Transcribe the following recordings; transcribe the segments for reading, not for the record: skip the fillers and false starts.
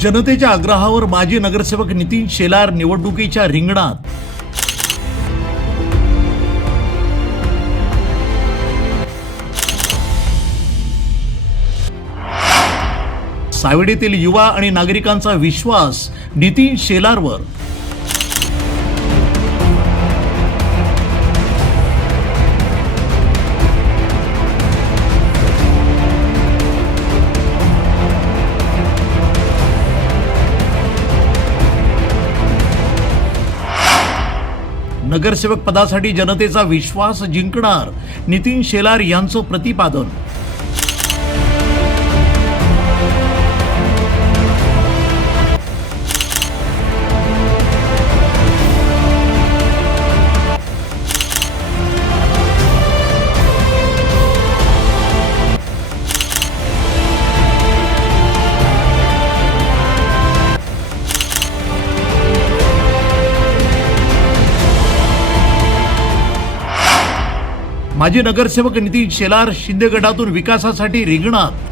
जनतेच्या आग्रहावर माजी नगरसेवक नितीन शेलार निवडणुकीच्या रिंगणात। सावेडीतील युवा आणि नागरिकांचा विश्वास नितीन शेलारवर। नगरसेवक पदासाठी जनतेचा विश्वास जिंकणार नितीन शेलार यांचं प्रतिपादन। माजी नगरसेवक नितीन शेलार शिंदे गटातून विकासासाठी रिंगणात।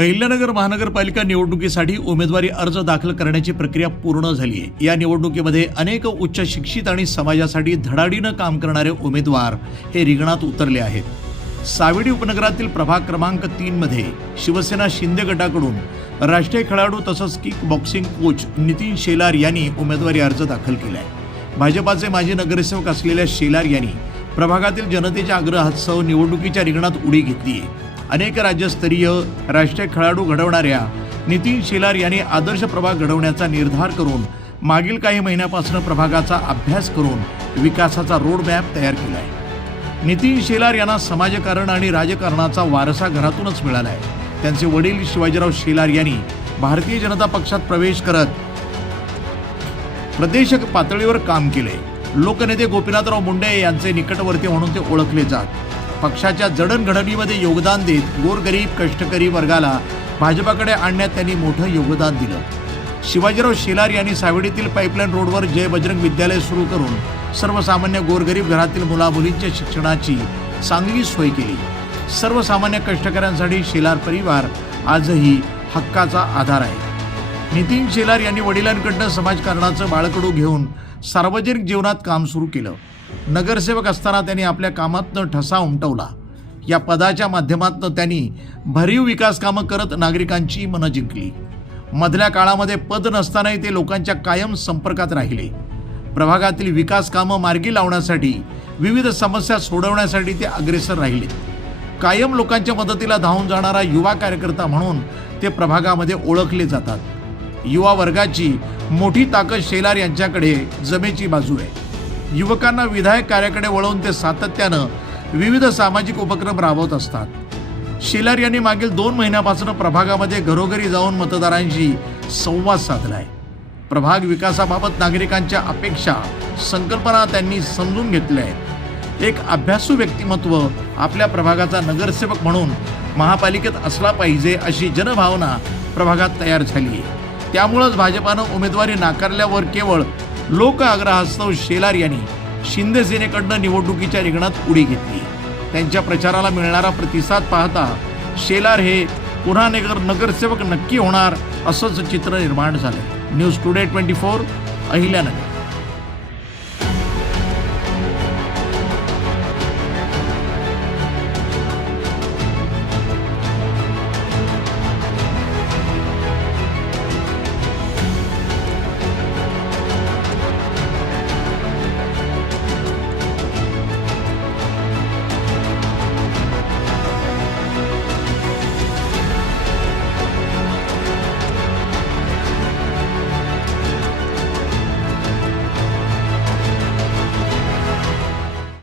अहिल्यानगर महानगरपालिका निवडणुकीसाठी उमेदवारी अर्ज दाखल करण्याची प्रक्रिया पूर्ण झाली आहे। या निवडणुकीमध्ये अनेक उच्च शिक्षित आणि समाजासाठी धडाडीनं काम करणारे उमेदवार हे रिंगणात उतरले आहेत। सावेडी उपनगरातील प्रभाग क्रमांक 3 मध्ये शिवसेना शिंदे गटाकडून राष्ट्रीय खेळाडू तसंच kick boxing coach Nitin Shelar यांनी उमेदवारी अर्ज दाखल केलाय। भाजपाचे माजी नगरसेवक असलेल्या शेलार यांनी प्रभागातील जनतेच्या आग्रहासह निवडणुकीच्या रिंगणात उडी घेतली आहे। अनेक राज्यस्तरीय राष्ट्रीय खेळाडू घडवणाऱ्या नितीन शेलार यांनी आदर्श प्रभाग घडवण्याचा निर्धार करून मागील काही महिन्यापासून प्रभागाचा अभ्यास करून विकासाचा रोडमॅप तयार केला आहे। नितीन शेलार यांना समाजकारण आणि राजकारणाचा वारसा घरातूनच मिळाला आहे। त्यांचे वडील शिवाजीराव शेलार यांनी भारतीय जनता पक्षात प्रवेश करत प्रदेश पातळीवर काम केले। लोकनेते गोपीनाथराव मुंडे यांचे निकटवर्ती म्हणून ते ओळखले जात। पक्षाच्या जडणघडणीमध्ये योगदान देत गोरगरीब कष्टकरी वर्गाला भाजपाकडे आणण्यात त्यांनी मोठं योगदान दिलं। शिवाजीराव शेलार यांनी सावेडीतील पाईपलाईन रोडवर जय बजरंग विद्यालय सुरू करून सर्वसामान्य गोरगरीब घरातील मुलामुलींच्या शिक्षणाची चांगली सोय केली। सर्वसामान्य कष्टकऱ्यांसाठी शेलार परिवार आजही हक्काचा आधार आहे। नितीन शेलार यांनी वडिलांकडून समाजकारणाचं बाळकडू घेऊन सार्वजनिक जीवनात काम सुरू केलं। नगरसेवक असताना त्यांनी आपल्या कामातनं ठसा उमटवला। या पदाच्या माध्यमातून त्यांनी भरीव विकास कामं करत नागरिकांची मनं जिंकली। मधल्या काळामध्ये पद नसतानाही ते लोकांच्या कायम संपर्कात राहिले। प्रभागातील विकास कामं मार्गी लावण्यासाठी विविध समस्या सोडवण्यासाठी ते अग्रेसर राहिले। कायम लोकांच्या मदतीला धावून जाणारा युवा कार्यकर्ता म्हणून ते प्रभागामध्ये ओळखले जातात। युवा वर्गाची मोठी ताकद शेलार यांच्याकडे जमेची बाजू आहे। युवकांना विधायक कार्याकडे वळवून ते सातत्यानं विविध सामाजिक उपक्रम राबवत असतात। शेलार यांनी मागील 2 महिन्यापासून प्रभागामध्ये घरोघरी जाऊन मतदारांशी संवाद साधलाय। प्रभाग विकासाबाबत नागरिकांच्या अपेक्षा संकल्पना त्यांनी समजून घेतल्या आहेत। एक अभ्यासू व्यक्तिमत्व आपल्या प्रभागाचा नगरसेवक म्हणून महापालिकेत असला पाहिजे अशी जनभावना प्रभागात तयार झाली आहे। त्यामुळेच भाजपानं उमेदवारी नाकारल्यावर केवळ लोक आग्रहास्तव शेलार यांनी शिंदे सेनेकडनं निवडणुकीच्या रिंगणात उडी घेतली। त्यांच्या प्रचाराला मिळणारा प्रतिसाद पाहता शेलार हे पुन्हा नगरसेवक नक्की होणार असंच चित्र निर्माण झालं। News today 24 Ahilyanagar.